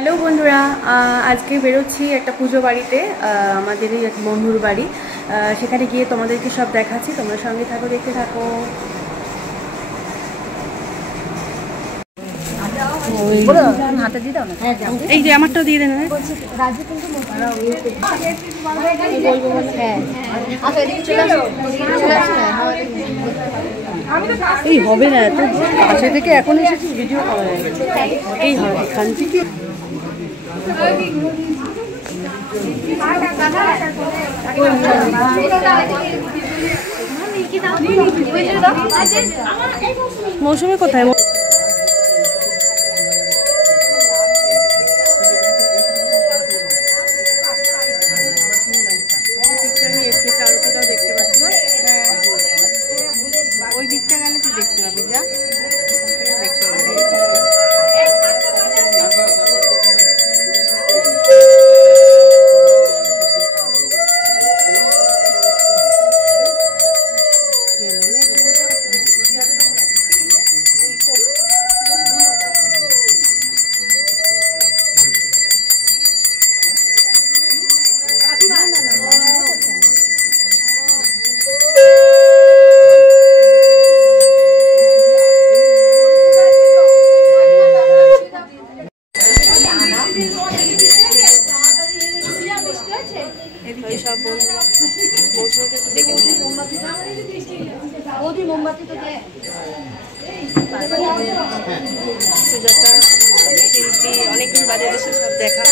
Hello বন্ধুরা, আজকে বেরোচ্ছি একটা পুজো বাড়িতে, আমাদেরই এক বন্ধুর বাড়ি। সেখানে গিয়ে তোমাদেরকে সব দেখাচ্ছি, তোমরা সঙ্গে থাকো, দেখতে থাকো। এই যে আমারটাও দিয়ে দেন। এই হবে না, এত কাছে থেকে এখন এসেছি, ভিডিও করা যাবে, এই হবে এখান থেকে। মৌসুমি কোথায়? ওই দিকটা গেলে তুই দেখতে পাবি, যা দেখতে পাবি। অনেকদিন বাদে এসে সব দেখা।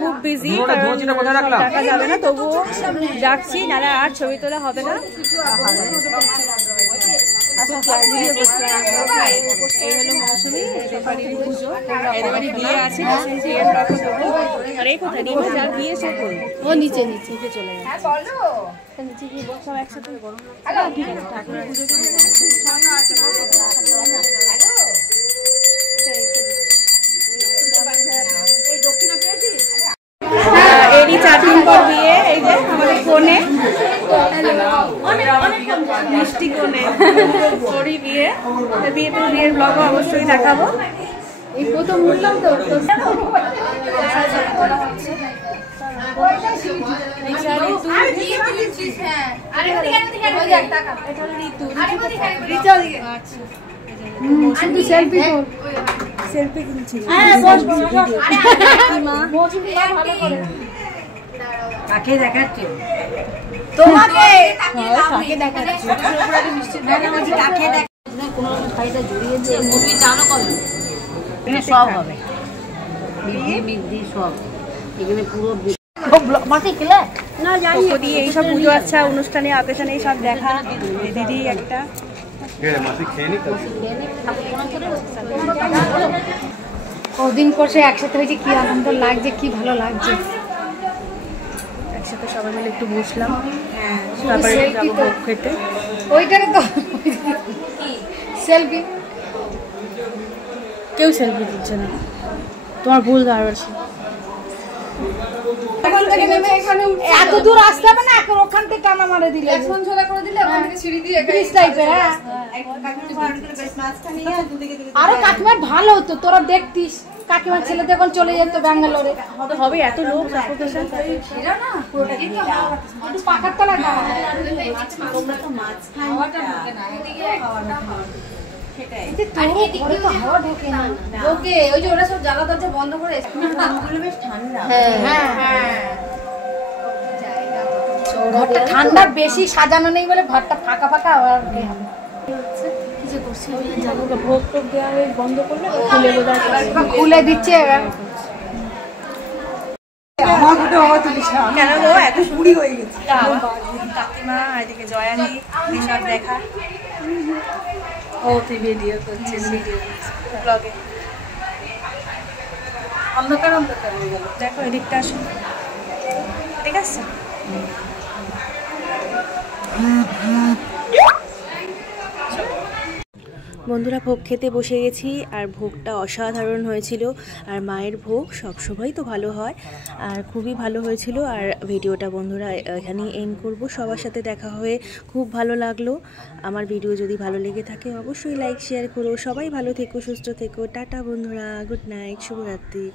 খুব বিজি, টাকা যাবে না, তবুও ডাকছি, নাহলে আর ছবি তোলা হবে না। এই হলো মৌসুমি, এদের বাড়ির পুজো, এদের বাড়ি বিয়ে আছে। আর এই কোথায় যার বিয়ে সে ও নিচে নিচে চলে গেছে, নিচে গিয়ে সব একসাথে গরম ঠাকুরের পুজো। এরই 4 দিন পর বিয়ে, এই যে আমাদের কোণে মিষ্টি কোণে ওরই বিয়ে। বিয়ের ব্লগও অবশ্যই দেখাবো। এই প্রথম বললাম তো সেলফি কিনছি। কাকে দেখাচ্ছি? তোমাকে কাকে দেখাচ্ছি? কাকে দেখ কোনো খাইটা জড়িয়েছে মুভি জানো কবে? এটা সব হবে, বিধি সব এখানে পুরো মাসে খেলে না জানি। ওদি এই সব পুজো আচ্ছা অনুষ্ঠানে আকেশনে সব দেখা। দিদি একটা কদিন পর সে একসাথে হয়েছে, কি আনন্দ লাগছে, কি ভালো লাগছে। একসাথে সবাই মিলে একটু বসলাম, তারপরে যাবো ভোগ খেতে। ওইটারে তো সেলফি, কেউ সেলফি দিচ্ছে না, তোমার ভুল ধারণা। এত দূর আসতে হবে না, ওখান থেকে টানা মারে দিলে আরো কাকিমার ভালো হতো, তোরা দেখতিস। কাকিমার ছেলে যখন চলে যেত ব্যাঙ্গালোরে, হবে এত লোক পাখার তলা ওরা সব জ্বালা দরজা বন্ধ করে ঘরটা ঠান্ডা, বেশি সাজানো নেই বলে ঘরটা ফাঁকা ফাঁকা। আবার ভোগ টোগ দেওয়া বন্ধ করলে খুলে দিচ্ছে। কেন গো এত বুড়ি হয়ে গেছে? কাকিমা এদিকে জয়ানি, এসব দেখা। ও তুই ভিডিও করছিস? ভিডিও ব্লগে অন্ধকার অন্ধকার হয়ে গেল। দেখো এদিকটা আসো, ঠিক আছে? বন্ধুরা ভোগ খেতে বসে গেছি, আর ভোগটা অসাধারণ হয়েছিল। আর মায়ের ভোগ সবসময় তো ভালো হয়, আর খুবই ভালো হয়েছিল। আর ভিডিওটা বন্ধুরা এখানেই এন্ড করব। সবার সাথে দেখা হয়ে খুব ভালো লাগলো। আমার ভিডিও যদি ভালো লেগে থাকে অবশ্যই লাইক শেয়ার করো। সবাই ভালো থেকো, সুস্থ থেকো। টাটা বন্ধুরা, গুড নাইট, শুভরাত্রি।